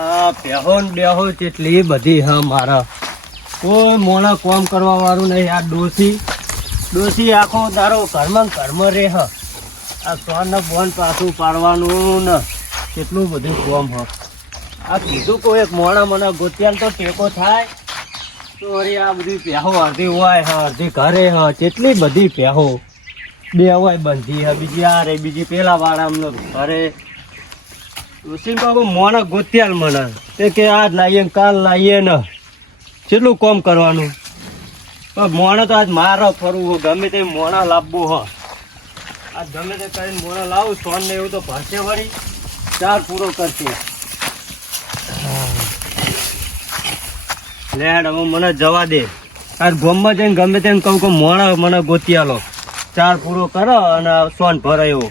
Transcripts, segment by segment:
આ બેહોન બેહો જેટલી બધી હ મારા કોઈ મોણા કોમ કરવા વાળું નહીં. આ ડોસી આખો દારો ઘરમાં રે હ. આ સોન ને બોન પાછું પાડવાનું ને કેટલું બધું કોમ હ. આ કીધું કોઈ એક મોણા મને ગોત્યાલ તો ટેકો થાય તો વળી આ બધી પ્યાહો અડધી હોય હ અડધી ઘરે હ. કેટલી બધી પ્યાહો બે હોય બંધી હ. બીજી આ રે બીજી પેલા વાળા અમને ઘરે ડોસી બાબુ મોણા ગોત્યાલ મને તે કે આજ લાવીએ ને કાલ લાવીએ ને કેટલું કોમ કરવાનું. મોણા તો આજ મારો ફરવું ગમે તે મોણા લાવવું હ. આજ ગમે તે કરીને મોણા લાવું સોન ને એવું તો ભરશે વળી ચાર પૂરો કરશે. લેડ હવે મને જવા દે. આજ ગોમમાં જઈને ગમે તેને કહું કે મોણા મને ગોતી આલો ચાર પૂરો કરો અને સોન ભરાયો.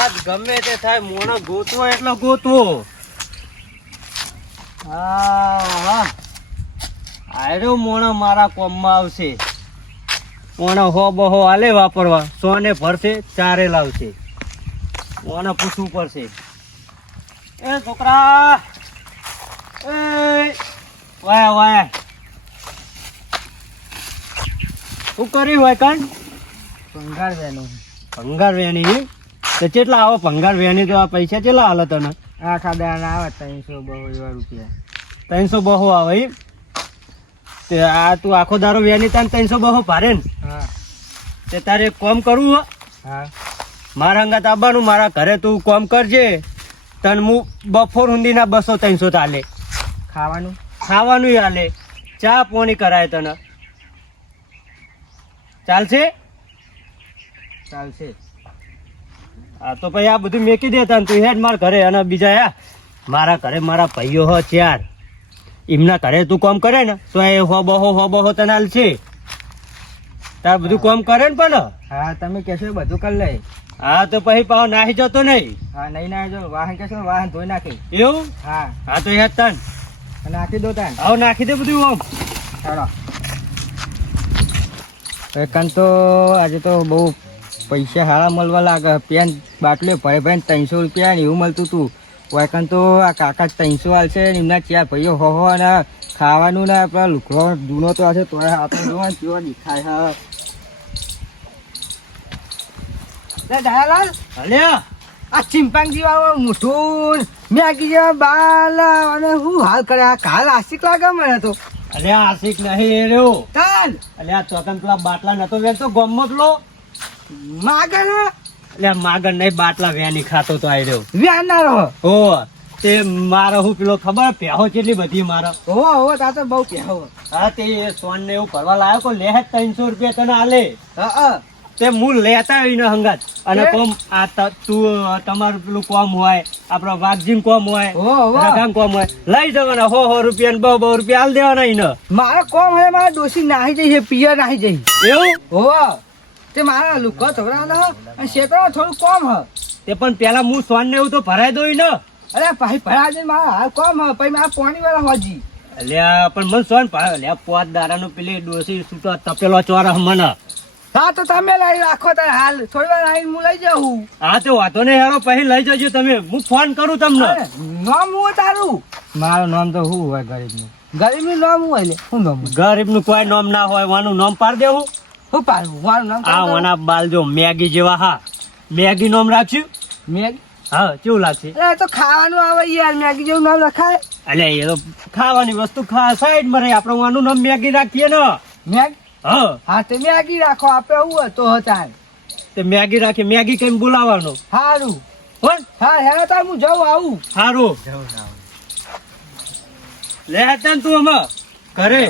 આજ ગમે તે થાય મોણો ગોતવો એટલે ગોતવો. હા આયરો મોણો મારા કોમમાં આવશે. મોણો હો બહો આલે વાપરવા સોને ભરશે ચારે લાવશે. મોને પૂછવું પડશે. એ છોકરા એ વાય શું કરી હોય કાન ભંગાર વેની તો કેટલા આવો ભંગાર વેની તો આ પૈસા કેટલા હાલે તને? આખા દાણા આવે 300 રૂપિયા. 300 બહો આવે એમ? તે આ તું આખો દારો વેની તાન 300 બહો ભારે ને? હા. તે તારે કોમ કરવું હો? હા. મારા અંગાત આવવાનું મારા ઘરે તું કોમ કરજે તને હું બપોર સુધીના 200-300 ચાલે. ખાવાનું હાલે ચા પોણી કરાય તને ચાલશે? હા તો પછી આ બધું મેકી દેતા તું હેડ મારા ઘરે. અને બીજા હે મારા ઘરે મારા ભાઈઓ હ 4 એમના ઘરે તું કોમ કરે ને તો એ હો બહો તને હાલશે. તાર બધું કોમ કરે ને પણ. હા તમે કહેશો બધું કરી લે. હા તો પછી પાછો નાહી જતો નહીં. હા નહીં ના જો વાહન કહેશો વાહન ધોઈ નાખી. એવું? હા. હા તો હેડ તન નાખી દો તાન. આવ નાખી દે બધું આમ. ચાલો એકન તો આજે તો બહુ પૈસા સારા મળવા લાગે. પેન બાટલીઓ ભાઈ 300 રૂપિયા ને એવું મળતું હતું. એકન તો આ કાકા 300 હાલશે ને એમના 4 ભાઈઓ હો ને ખાવાનું ને આપણા લુકડો જૂનો તો હશે તો આપણે જોવા ને કેવો દેખાય. હા દયાલાલ હલ્યા આ ચિંપાંગી વાળો મોટું મેગી જેવા બાલ અને હું હાલ કરે. આ કાલ આશિક લાગે મને તો. અલ્યા આશિક નહીં રહ્યો. ચાલ અલ્યા ચોકન પેલા બાટલા નતો વેચતો ગોમમાં પેલો માગર અલ્યા માગર નહીં બાટલા વેની ખાતો તો આવી રહ્યો વ્યાનારો હો. તે મારો હું પેલો ખબર પેહો કેટલી બધી મારો. હો તા તો બહુ કહેવો. હા તે સોન ને એવું ભરવા લાવ્યો કો લે 300 રૂપિયા તને આલે. હા તે હું લેતા આવીને હંગાત અને કોમ આ તું તમારું પેલું કોમ હોય આપડે વાઘજીન કોમ હોય રગામ કોમ હોય લઈ જવાના 100 રૂપિયા ને 200 રૂપિયા આલ દેવાના એને. મારો કોમ હવે મારા ડોસી નાહી જઈ છે પિયર નાહી જઈ. એવું? હો તે મારા લુકો છોકરા અને શેકડો થોડું કોમ હ. તે પણ પેલા હું સોન ને એવું તો ભરાઈ દઉં ને. અરે ભાઈ ભરા દે મારા હાલ કોમ હ પછી મારા પાણી વાળા હોજી. અલ્યા પણ મને સોન અલ્યા 5 દાડાનું પેલી ડોસી સૂતો તપેલો ચોર મને. હા તો તમે લઈ રાખો તાર હાલ થોડી વાર આવીને હું લઈ જાઉં. હા તો વાંધો નહીં હેરો પછી લઈ જજો તમે. હું ફોન કરું તમને. નામ હું તારું? મારું નામ તો શું હોય ગરીબનું? ગરીબનું નામ હું હોય લે શું નામ? ગરીબનું કોઈ નામ ના હોય વાનું નામ પાડ દેવું. શું પાડવું મારું નામ? આ વના બાલ જો મેગી જેવા. હા મેગી નામ રાખ્યું. મેગી? હા કેવું લાગશે? અરે તો ખાવાનું આવે યાર મેગી જેવું નામ રખાય? અલ્યા એ તો ખાવાની વસ્તુ સાઈડ માં રહી આપણે વાનું નામ મેગી રાખીએ ને. મેગી? હા તે મેગી રાખો આપડે એવું હતો તાર તે મેગી રાખી મેગી કઈ બોલાવાનું. સારું પણ હા હેરા તાર હું જાઉં આવું. સારું લે હેડ તું અમે ઘરે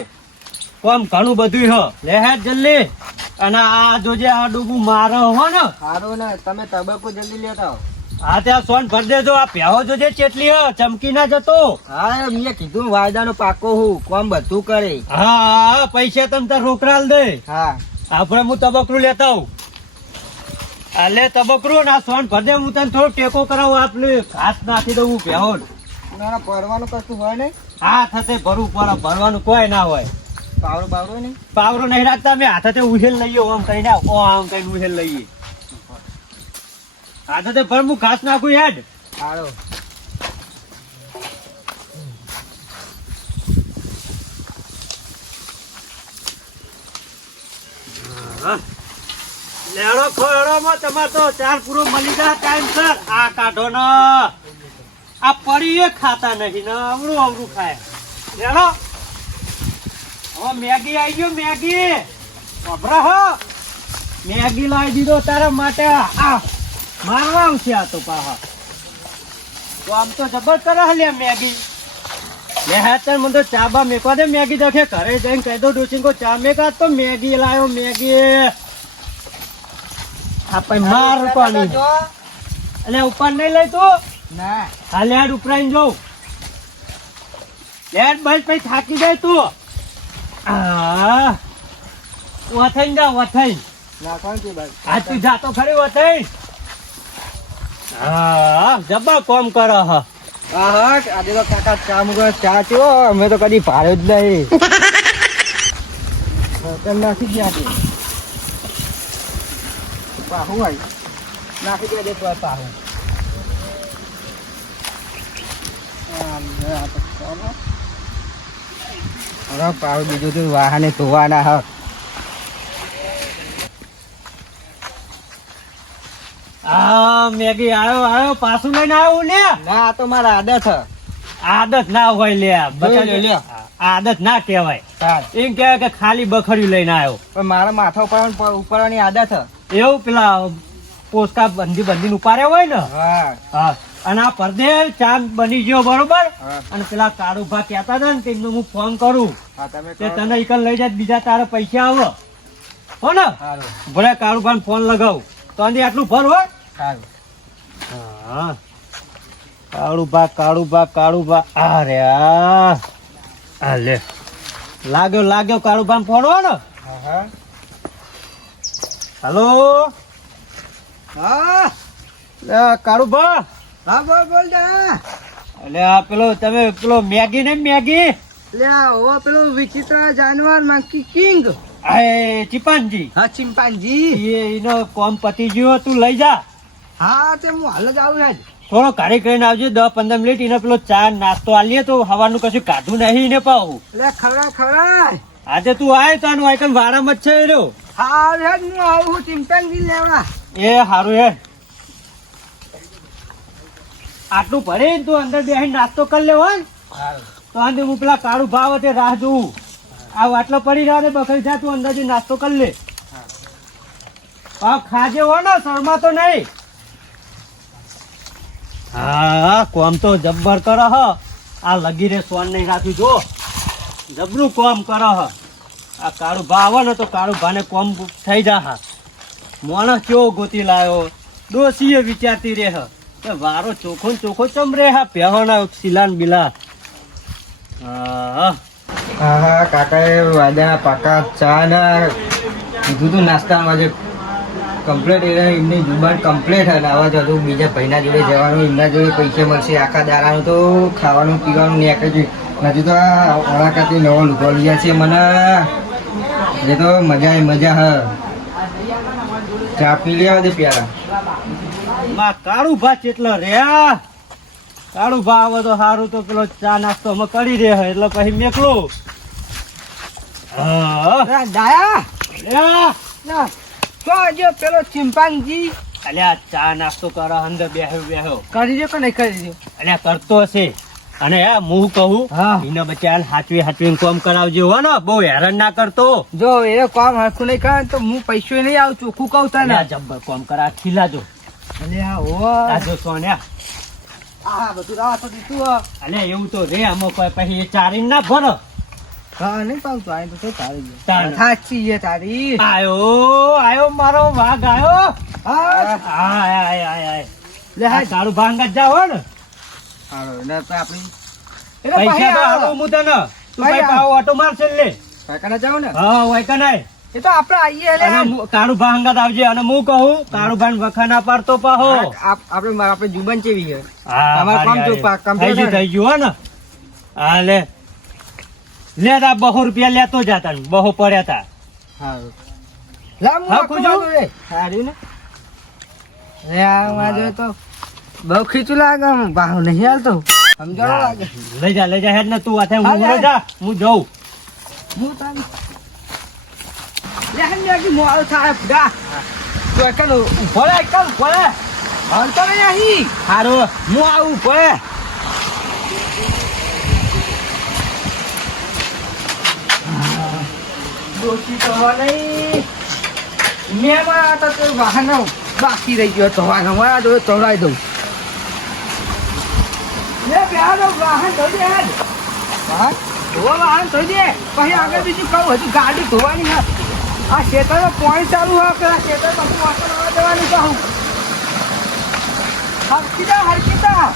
કોમ ઘણું બધું હ. લે હેડ જલ્દી. અને આ જોજે આ ડૂબું મારો હો ને. સારું ને તમે તબક્કો જલ્દી લેતા આવો. હા ત્યાં સોન ભર દેજો. આ પ્યાહો જોજે ચેટલી હ ચમકી ના જતો. હા મેં કીધું વાયદાનો પાકો હું કોમ બધું કરે. હા પૈસા તમ તાર રોકડા દે. હા આપણે હું તબકરું લેતા આવું. આ લે તબકરું ના સોન ભર દે. હું તને થોડો ટેકો કરાવું. આપણે ઘાસ નાખી દઉં પ્યાહો. ના પરવાનું કશું હોય નહીં. હા થશે ભરવું પડે. ભરવાનું કોઈ ના હોય. પાવડો બાવડો નહીં પાવરો નહીં રાખતા મેં હાથે ઉહેલ લઈએ આમ કહીને આમ કહીને ઉહેલ લઈએ હાથે પર હું ઘાસ નાખું હેડ સારો લેડો ખોળોમાં તમારે તો ચાર પૂરો મળી જાય ટાઈમ સર આ કાઢો ને આ પડી એ ખાતા નથી ને અવરું અવરું ખાય લેડો હવે મેગી આવી ગયો મેગી વપરા હો મેગી લાવી દીધો તારા માટે આ મારવા આવશે આ તો પાહા તો આમ તો જબર કરે લે મેગી લે હાતર મને તો ચા બા મેકવા દે મેગી દેખે ઘરે જઈને કહી દો ડોચીને ચા મેકા તો મેગી લાવ્યો મેગી આપણે માર કોની એટલે ઉપર નહીં લઈ તું ના હા લેડ ઉપરાઈને જોઉં લેડ બસ પછી થાકી જાય તું વથાઈને જા વથાઈને નાખવાનું છે બસ આ તું જાતો ખરી વથાઈને હા જબર કોમ કરો હ હા આજે તો કાકા ચા મુકો ચા ચો અમે તો કદી ભાડ્યો જ નહીં નાખી ગયા છે પાહુ આવી નાખી દે દે પાહુ હવે પાહુ બીજું તો વાહને ધોવાના હ આ મેગી આવ્યો પાછું લઈને આવ્યો લે ના આ તો મારા આદત હ આદત ના હોય લે જોઈ લ્યો. આદત ના કહેવાય તાર એમ કહેવાય કે ખાલી બખડ્યું લઈને આવ્યો પણ મારા માથા ઉપરવાની આદત હ એવું પેલા પોસ્કા બંધી ઉપાડ્યા હોય ને હા હા અને આ પરદે ચા બની ગયો બરોબર હા. અને પેલા કાળુભા કહેતા હતા ને તેમને હું ફોન કરું હા તમે તે તને ઈકન લઈ જાય બીજા તારા પૈસા આવો હો ને સારું ભલે કાળુભા ફોન લગાવ તો અંદર આટલું ભર હોય સારું હા કાળુભા અરે આ લે લાગ્યો કાળુભા ફોન હોય ને હા હા હલો હા કાળુભા હા બોલ દે એટલે આ પેલો તમે પેલો મેગી ને મેગી લે ઓ પેલો વિચિત્ર જાનવર મંકી કિંગ આ ચિપાનજી હા ચિંપાંજી એનો કોમ પતી ગયો તું લઈ જા હા તે હું હાલ જ આવું આજ થોડો ઘરે કરીને આવજે 10-15 મિનિટ એને પેલો ચા નાસ્તો આલીએ તો હવાનું કશું કાઢું નહીં ને પાવું લે ખરા આજે તું આય તો આનું આઈકન વારામાં જ છે એનો હા રે હું આવું ચિંપાંજી લેવા એ હારું હે આટલું ભરે ને તું અંદર બેસીને નાસ્તો કરી લેવો ને તો અંદર હું પેલા કાળું ભાવ તે રાહ જોઉં આ આટલો પડી રહ્યા ને બકરી જા તું અંદર જઈને નાસ્તો કરી લે ખાજે હો ને શર્મા તો નહીં હા કોમ તો જબ્બર કરે હ આ લગી રે સોન નહીં રાખ્યું જો જબરું કોમ કરે હ આ કાળું ભા આવે ને તો કાળું ભાને કોમ થઈ જા હા માણસ કેવો ગોતી લાયો ડોસીએ વિચારતી રે હ કે વારો ચોખ્ખો ને ચોખ્ખો ચમ રે હા પહેવાના સિલાન બિલા હા હા કાકાએ વાદાના પાકા ચા ના કીધું તું નાસ્તા આજે કમ્પ્લેટ એમની જુબાન કમ્પ્લેટ હે આવા જતું બીજા ભાઈના જોડે જવાનું એમના જોડે પૈસા મળશે આખા દાડાનું તો ખાવાનું પીવાનું ને એક જ હજુ તો આ ઓળાકાથી નવો લુગો લીધા છે મને એ તો મજા હ ચા પી લેવા દે પ્યારા માં કાળું ભા ચેટલો રે કાળું ભા આવે તો સારું તો પેલો ચા નાસ્તો અમે કરી દે એટલે પછી મેકલો દાયા જો પેલો ચિંપાંજી અલ્યા ચા નાસ્તો કરો અંદર બેહ્યો કરી દો કે નહીં કરી દો અલ્યા કરતો હશે અને હું કહું હા. એના બચ્ચા હાચવીને કોમ કરાવજો હો ને બહુ હેરાન ના કરતો જો એ કામ હરખું નહીં કરે તો હું પૈસો નહીં આવું ચોખ્ખું કહું તને અલ્યા જબ્બર કોમ કરા ખીલાજો અલ્યા ઓ આજો સોન્યા આ બધું રાહ તો દીધું અલ્યા એવું તો રે આમાં કોઈ પછી એ ચારીને ના ભરો હા નહીં પાવતું આ તો તારી તારે. સાચી છે તારી આયો મારો વાઘ આયો હા આય લે હા તારું ભાંગ જ જાવ ને હાલો ને તો આપણી પૈસા તો હાલો હું તને તું ભાઈ ભાઈ પાવ ઓટો મારશે લે કાકાના જાવ ને હા હોય કે નહીં એ તો આપણે આવીએ લે કાળું ભાંગ જ આવજે અને હું કહું કાળું ભાંગ વખા ના પાડતો પાહો આપણે જુબાન ચેવી છે હા અમારે કામ હારી, જો હારી. કામ થઈ ગયું હો ને હા લે લે તા 200 રૂપિયા લેતો જાતા ને 200 પડ્યા તા સારું લાવ હું હા, આખું પૂછો. બાજુ રે. સારું ને રે આ વાજો તો બહુ ખીચું લાગે ભાવ નહીં હાલતો સમજો લાગે લઈ જા હેડ ને તું આથે હા, હું લે. જા હું જઉં હું તારી લે હમ યાકી મોલ થાય ગા તો એકન ઉભો રે હાલ તો નહીં અહીં હારું હું આવું પડે દોષી તો હોય નહીં મેં મારા હતા તો વાહન બાકી રહી ગયો તો વાહન મારા જોડે ચવડાવી દઉં લે બેહાડો વાહન ધોઈ દે હેડ વાહન ધોવા વાહન ધોઈ દે પછી આગળ બીજું કહું હજુ ગાડી ધોવાની હા આ ખેતરમાં પાણી ચાલુ હોય કે આ ખેતર પછી વાસણ આવવા દેવાનું કહું હરકીતા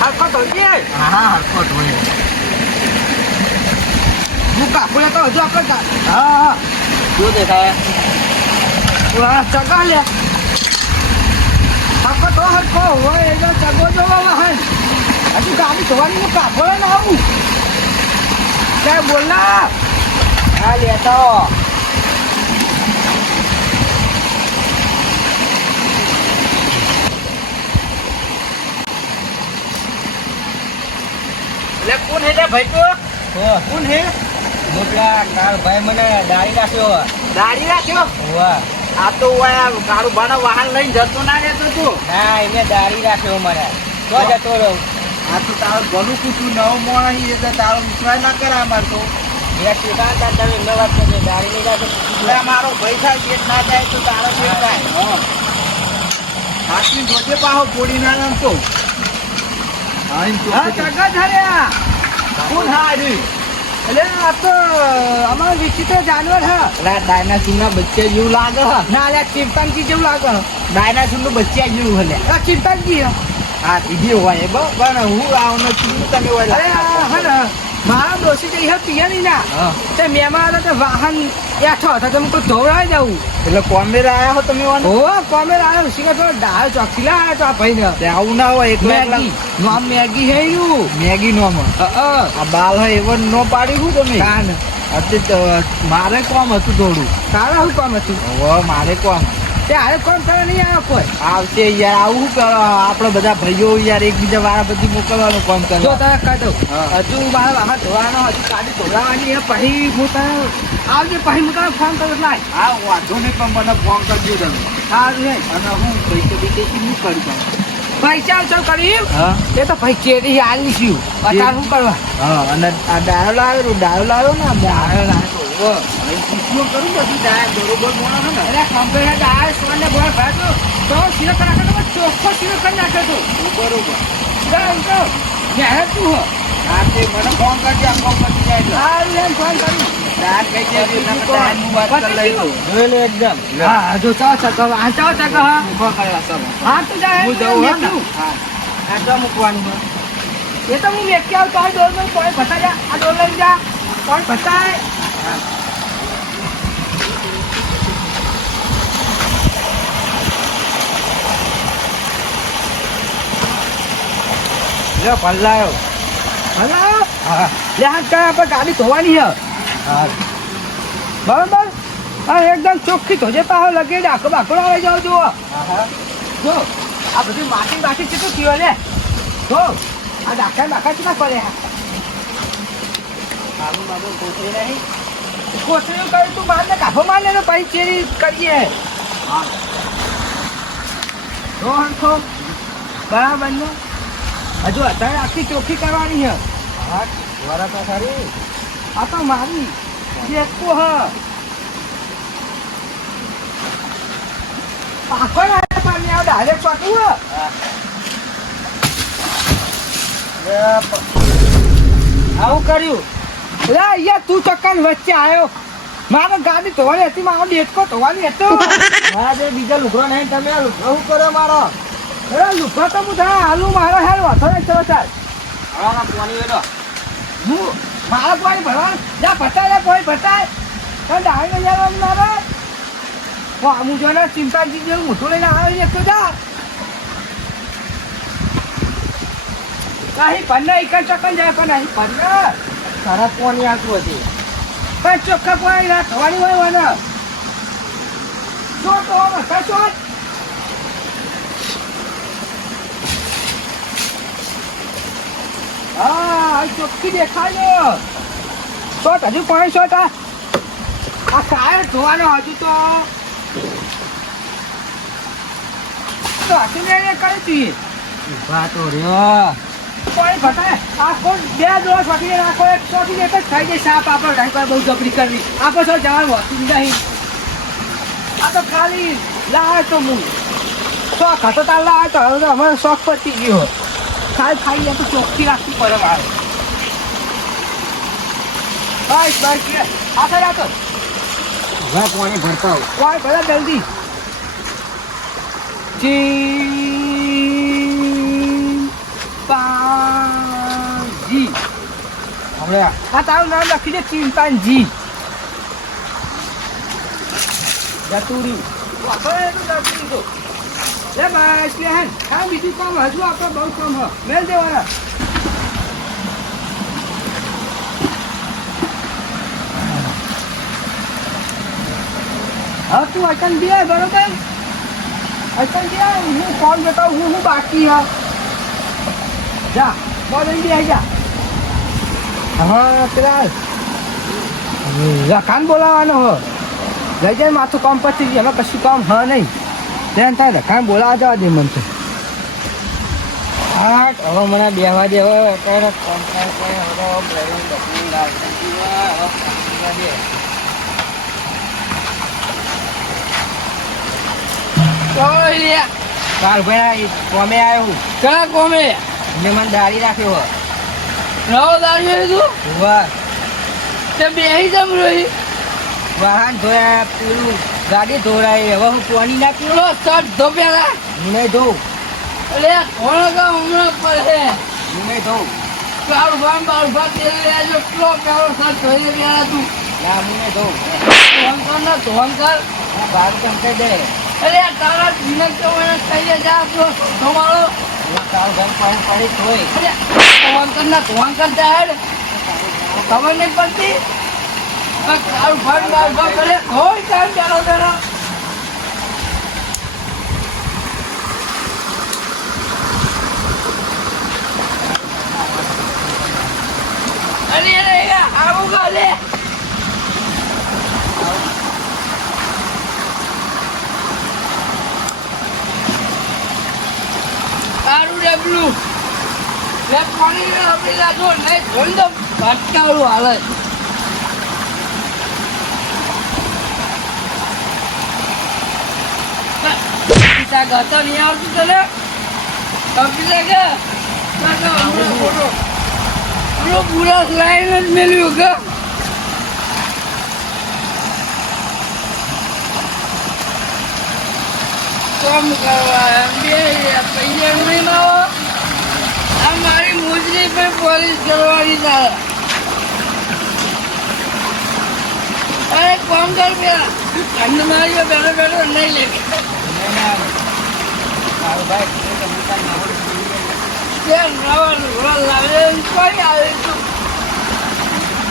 હરકો ધોઈ દે હા હરખો ધોઈ હું કાપુ લેતો હજુ આપણે હા શું દેખાય ચગા લે હરકો તો હરકો હોય એટલે ચગો જોવા વાહન હજુ ગાડી ધોવાની હું કાપો ના આવું કઈ બોલના હા લેતો લે કોણ હે લે ભાઈ તો કોણ હે મોટલા કાળ ભાઈ મને દાડી રાખ્યો દાડી રાખ્યો વાહ આ તો કાળું ભાડા વાહન લઈને જતો ના રહેતો તું ના એને દાડી રાખ્યો મને તો જતો રહું આ તો તારું ગલું કૂતું નવું મોણ એટલે તારો વિશ્વાસ ના કરે અમાર તો એ ઠેકાણ તાર તમે ન વાત કરજો દાડી લઈ જાતો એટલે મારો ભાઈ થાય પેટ ના જાય તો તારો પેટ થાય હાથની જોજે પાહો પોડી ના નામ તો હા કાકા ધાર્યા કોણ હારી એટલે આ તો અમારો વિચિત્ર જાનવર હે ડાયનાસોર ના બચ્ચા જેવું લાગે હે ના અલ્યા ચિંપાંજી જેવું લાગે ડાયનાસોર નું બચ્ચા જેવું હલે આ ચિંપાંજી હા ઈડી હોય પણ હું આવનો છું તમે હોય અરે હા મારા દોસ્તી જઈ હે પિયાની ના તે મેમાં હતા તે વાહન બેઠો હતા તમે કોઈ ધોવડાવી જવું એટલે કોમેર આયા હો તમે ઓ કોમેર આયો સિંગા તો ડાળ ચોકીલા આયા તો આ ભાઈ ને આવું ના હોય એક મેગી નામ મેગી હે યુ મેગી નામ આ બાલ હે એવો નો પાડી હું તમે કાન અત્યારે મારે કોમ હતું થોડું તારા શું કામ હતું ઓ મારે કોમ તે હારે કોમ કરવા નહીં આવ્યો કોઈ આવશે યાર આવું કરો આપણે બધા ભાઈઓ યાર એકબીજા વાળા બધી મોકલવાનું કામ કરે જો તારે કહી દઉં હજુ મારા વાહન ધોવાનો હજુ ગાડી ધોલાવાની એ પછી હું તને આવજે પછી હું તને ફોન કરું લાય હા વાંધો નહીં પણ મને ફોન કરજો તમે સારું ને અને હું પૈસા બીજે શું કરું પૈસા ચાલ કરી એ તો ભાઈ કેરી આલી છું અત્યારે શું કરવા હા અને આ ડાયો લાવ્યો ને ડાયો લાવ્યો કરું બધું ડાય બરોબર મોણો ને અરે કંપની ડાય સોને બોલ ભાઈ તો શીરો કરા તો ચોખ્ખો શીરો કરી નાખે તો બરોબર ડાય તો મહેનત તું હો હા તે મને ફોન કરજો આખો પતી જાય સારું એમ ફોન કરું ડાય કઈ દેજો ના ડાય નું વાત કરી લઈ જોઈ લે એકદમ હા જો ચાવ ચક આ ચાવ ચક હા ઉભા કરવા સર હા તું જા હું જઉં હા આ તો મૂકવાનું એ તો હું મેકી આવ તો ડોલ નો કોઈ બતા જા આ ડોલ લઈ જા કોઈ બતાય લે ભલાયો હા લે હા કા આપણે ગાડી ધોવાની છે હા બરાબર હા એકદમ ચોખ્ખી ધોજે પાહો લગે ડાકો બાકો આવી જાવ જો જો આ બધી માટી છે તો કયો લે જો આ ડાકા કેટલા પડે બાબુ કોથળી નહીં કોથળી કરી તું મારને કાફો માર લે પછી ચેરી કરીએ હા જો હંખો બરાબર ને હજુ અત્યારે આખી ચોખ્ખી કરવાની છે હા વરા તો ખરી આ તો મારી એકકો હ પાકો ના પાણી આવ ડાયરેક્ટ પાકું આવું કર્યું એટલે અહીંયા તું ચક્કર વચ્ચે આવ્યો મારે ગાડી ધોવાની હતી મારો ડેટકો ધોવાની હતો મારા જે બીજા લુકડો નહીં તમે આ લુકડો શું કર્યો મારો અરે લુકડો તો હું થયા હાલું મારો હેર વાંધો નહીં ચલો ચાલ પાણી વેલો હું મારા પાણી ભરવા જા ભટાય કોઈ ભટાય પણ ડાળી લઈ આવવાનું મારે હું જો ને ચિંતાજી જેવું મોટું લઈને આવે એક તો જા નહીં ભરને એક ચોખ્ખા જાય પણ નહીં ભરને સારા પાણી આવતું હતી પણ ચોખ્ખા પાણી ના થવાની હોય ને ચોટ તો બધા ચોટ હા ચોખ્ખી દેખાય ચોટ હજુ પાણી ચોટ આ ટાયર ધોવાનો હજુ તો હાથી ને કરી તી ઉભા તો રહ્યો પાણી ભટાય આખો બે દિવસ વાટીને નાખો એક ચોથી એક જ ખાઈ જાય સાપ આપણે ઢાંકવા બહુ જબરી કરવી આપણે સૌ જવાનું હોતું નહીં આ તો ખાલી લાવે તો હું શોખ હતો તાર લાવે તો હવે અમારો શોખ પતી ગયો ખાલી ખાઈ તો ચોખ્ખી રાખવી પડે મારે બસ બસ આખા રાતો હવે પાણી ભરતા હોય પાણી ભરા જલ્દી ચિંપાંજી હવે આ તારું નામ લખી દે ચિંપાંજી જતુરી લે બસ લે હે હા બીજું કામ હજુ આપણે બહુ કામ હ મેલ દેવાના હા તું અટન દે બરોબર અટન દે હું ફોન બતાવું હું બાકી હા જા બોલ દે જા હા પેલા લખાણ બોલાવવાનો હો લઈ જાય માથું કામ પતી ગયું હવે કશું કામ હા નહીં ત્યાં થાય લખાણ બોલાવા જવા દે મને તો હા હવે મને બેહવા દે હવે અત્યારે કામ કાલ ભાઈ કોમે આવ્યો કયા કોમે મેં મને દારી રાખ્યો હો નવો દારૂ તું વાહ તે બેહી જમ રહી વાહન ધોયા પેલું ગાડી ધોરાય હવે હું પાણી ના પીવો પેલો શર્ટ ધો પેલા હું નહીં ધોઉં અલે કોણ કા હમણાં પડે હું નહીં ધોઉં બાળું ભાન તેલ લેજો પેલો પેલો શર્ટ ધોઈ ગયા તું ના હું નહીં ધોઉં ધોન કર ને ધોન કર બાર ચમકે દે અરે તારા જીનક તો મને કહીએ જા તો તમારો તારું ઘર પાણી પડી ધોઈ અરે ધોન કર જાહેર ખબર નહીં પડતી તારું ભાન કરે હોય કામ ચાલો તારો અરે આવું કાલે સારું ડબલું લે પાણી આપી લાગો નહીં ધોઈ દો ભટકાવડું હાલે ગતો નહીં આવતું તને કપી લાગે પૂરા લાઈન જ મેળવ્યું કે કામ કરવા એમ બે પૈસા નહીં આવો આ મારી મોજરી પર પોલીસ કરવાની તારે અરે કામ કર પેલા ઠંડ મારી બેઠો બેઠો નહીં લે મારું ભાઈ કઈ આવે તું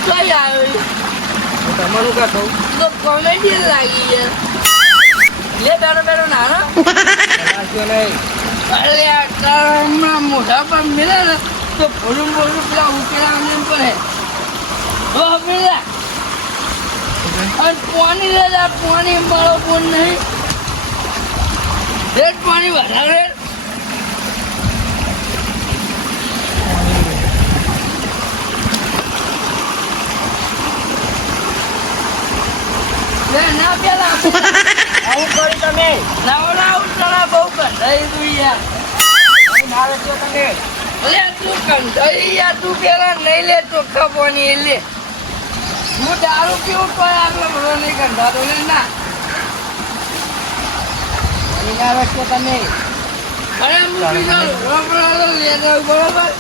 કઈ આવે તમારું કા કહું તો કોમેડી લાગી છે લે બેઠો બેઠો નાનો નહીં અરે આ હમણાં મોઢા પર મિલે ને તો ભોલું ભોલું પેલા ઉકેલા આમ પડે હો પેલા અને પાણી લે પાણી મારો ફોન નહીં રેટ પાણી વધારે ના પેલા આવું કરી તમે નવરા ઉતરા બહુ કંટાળી તું યાર ના વેચો તમે લે તું કંટાળી યાર તું પેલા નહીં લે ચોખ્ખા પાણી લે હું દારૂ પીવું તો આગળ બધો નહીં કંટાળો લે ના ના વેચો તમે અરે હું બીજો રોકડો લે દઉં બરોબર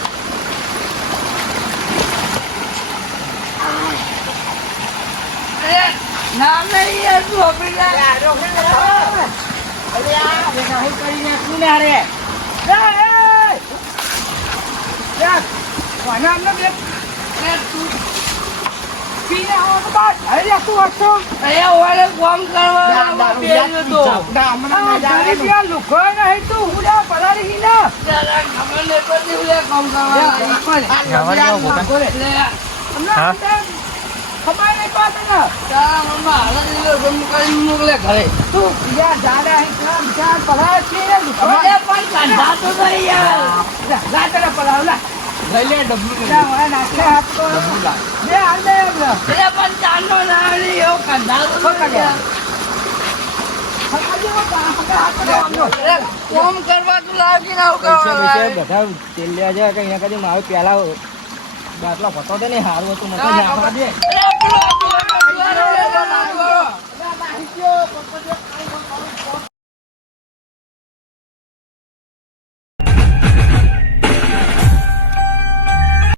અરે નામ નહીં યાર તું આપી લે કોને અમને બે તું પીને આવો તો બાદ અરે તું વાંચો અહીંયા વાળે કામ કરવા બેજો તો હમણાં લુખો નહીં તું ઉડા પલારી હી ના ખબર ને પડતી ઉડા કામ કરવા ખબર નહીં પાડે ને તારા મમ્મા હાલત લીધો ગમ કરીને મોકલે ઘરે તું યાર જાડા હે કામ ચાર પલાર છે અરે પણ કાંધા તો નહીં યાર લાટડા પલાવ લા લઈ લે ડબલું લે ના નાખે હાથ તો ડબલું લા લે હાલ દે અરે પણ ચાંદો ના લે એવો કાંધા તો પકડ કોમ કરવા તું લાગી ના બધા તેલ લેવા જાય કે અહીંયા કદી મારું પેલા બાટલો ફતો દે ને હારું હતું મને નાખવા દે